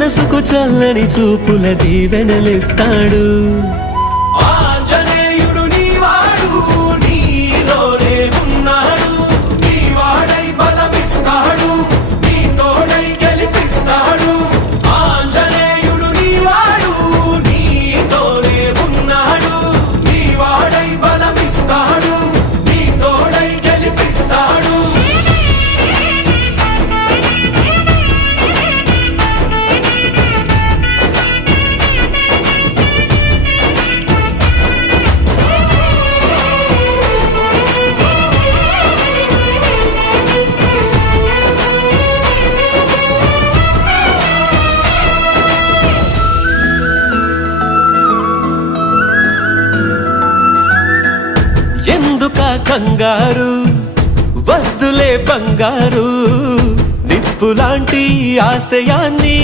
మనసుకు చల్లని చూపుల దీవెనలిస్తాడు. ఆంజనేయుడు నీవాడు, నీలోనే ఉన్నాడు, నీవాడై బలమిస్తాడు, నీ తోడై గెలిపిస్తాడు. ఆంజనేయుడు నీవాడు, నీతోనే ఉన్నాడు, నీవాడై బలమిస్తాడు, నీ తోడై గెలిపిస్తాడు. ఎందుక కంగారు, వద్దులే బంగారు, నిప్పులాంటి ఆశయాన్ని